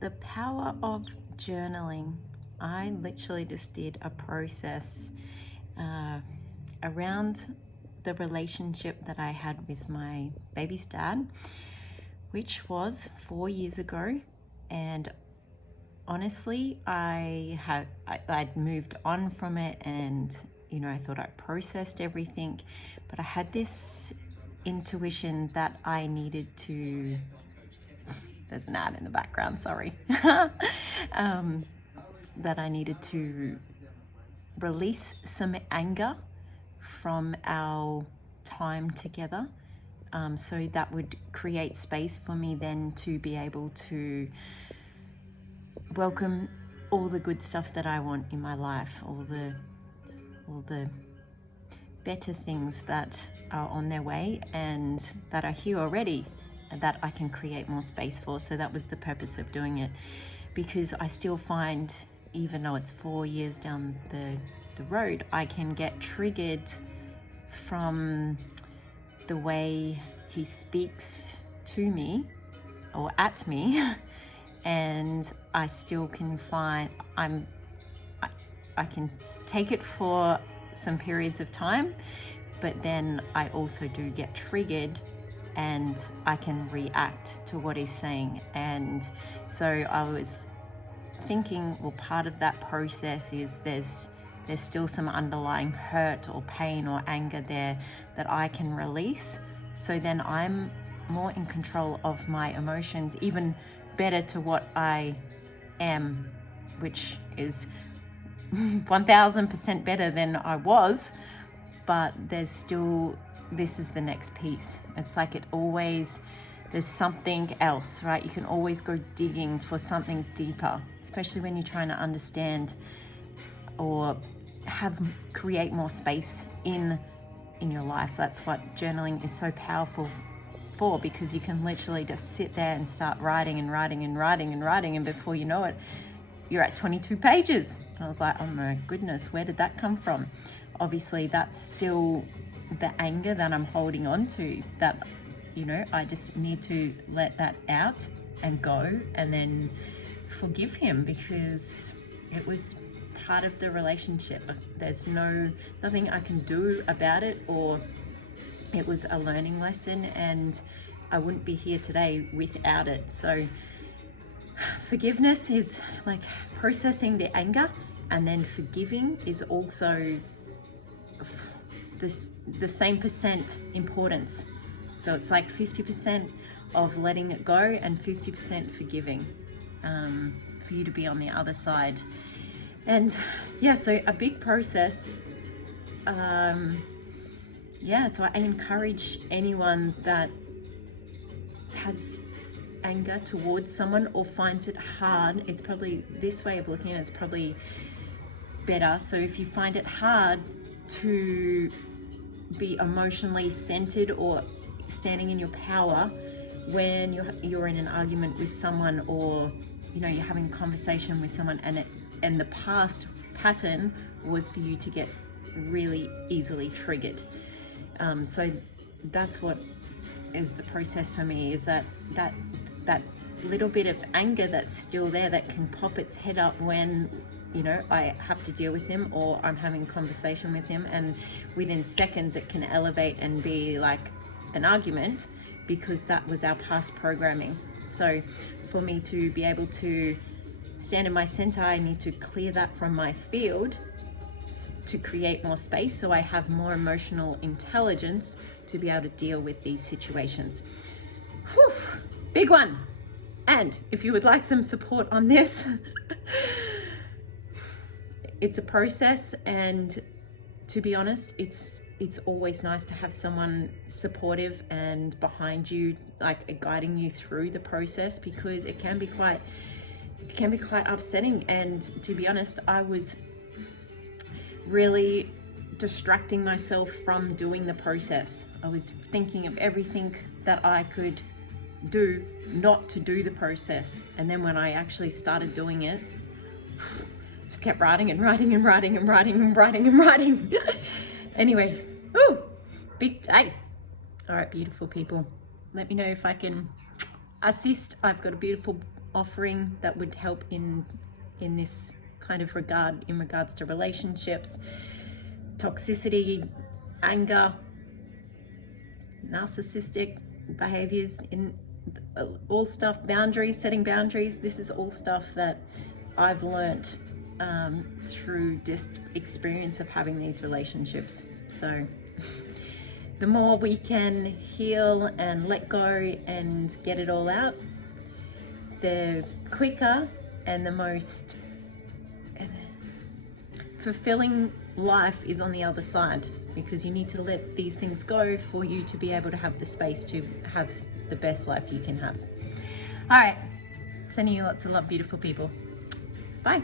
The power of journaling. I literally just did a process around the relationship that I had with my baby's dad, which was 4 years ago. And honestly, I'd moved on from it, and I thought I processed everything, but I had this intuition that I needed to, there's an ad in the background, sorry, that I needed to release some anger from our time together. So that would create space for me then to be able to welcome all the good stuff that I want in my life, all the better things that are on their way and that are here already, that I can create more space for. So that was the purpose of doing it, because I still find, even though it's 4 years down the road, I can get triggered from the way he speaks to me or at me, and I still can find I can take it for some periods of time, but then I also do get triggered and I can react to what he's saying. And so I was thinking, well, part of that process is there's still some underlying hurt or pain or anger there that I can release. So then I'm more in control of my emotions, even better to what I am, which is 1000% better than I was. But there's still, this is the next piece. It's like there's something else, right? You can always go digging for something deeper, especially when you're trying to understand or create more space in your life. That's what journaling is so powerful for, because you can literally just sit there and start writing and writing and writing and writing, and before you know it, you're at 22 pages. And I was like, oh my goodness, where did that come from? Obviously, that's still the anger that I'm holding on to, that, I just need to let that out and go, and then forgive him, because it was part of the relationship. There's nothing I can do about it, or it was a learning lesson, and I wouldn't be here today without it. So forgiveness is like processing the anger, and then forgiving is also the same percent importance. So it's like 50% of letting it go and 50% forgiving, for you to be on the other side. And so a big process. So I encourage anyone that has anger towards someone or finds it hard, it's probably this way of looking at it, it's probably better. So if you find it hard to be emotionally centered or standing in your power when you're in an argument with someone, or you're having a conversation with someone, and the past pattern was for you to get really easily triggered. So that's what is the process for me, is that little bit of anger that's still there, that can pop its head up when I have to deal with him, or I'm having a conversation with him, and within seconds it can elevate and be like an argument, because that was our past programming. So for me to be able to stand in my center, I need to clear that from my field to create more space, so I have more emotional intelligence to be able to deal with these situations. Whew, big one. And if you would like some support on this, it's a process, and to be honest, it's always nice to have someone supportive and behind you, like guiding you through the process, because it can be quite upsetting. And to be honest, I was really distracting myself from doing the process. I was thinking of everything that I could do not to do the process, and then when I actually started doing it, just kept writing and writing and writing and writing and writing and writing. Anyway, big day. All right, beautiful people, let me know if I can assist. I've got a beautiful offering that would help in this kind of regard, in regards to relationships, toxicity, anger, narcissistic behaviors, in all stuff, boundaries, setting boundaries. This is all stuff that I've learnt through just experience of having these relationships. So the more we can heal and let go and get it all out, the quicker and the most fulfilling life is on the other side, because you need to let these things go for you to be able to have the space to have the best life you can have. All right, sending you lots of love, beautiful people. Bye.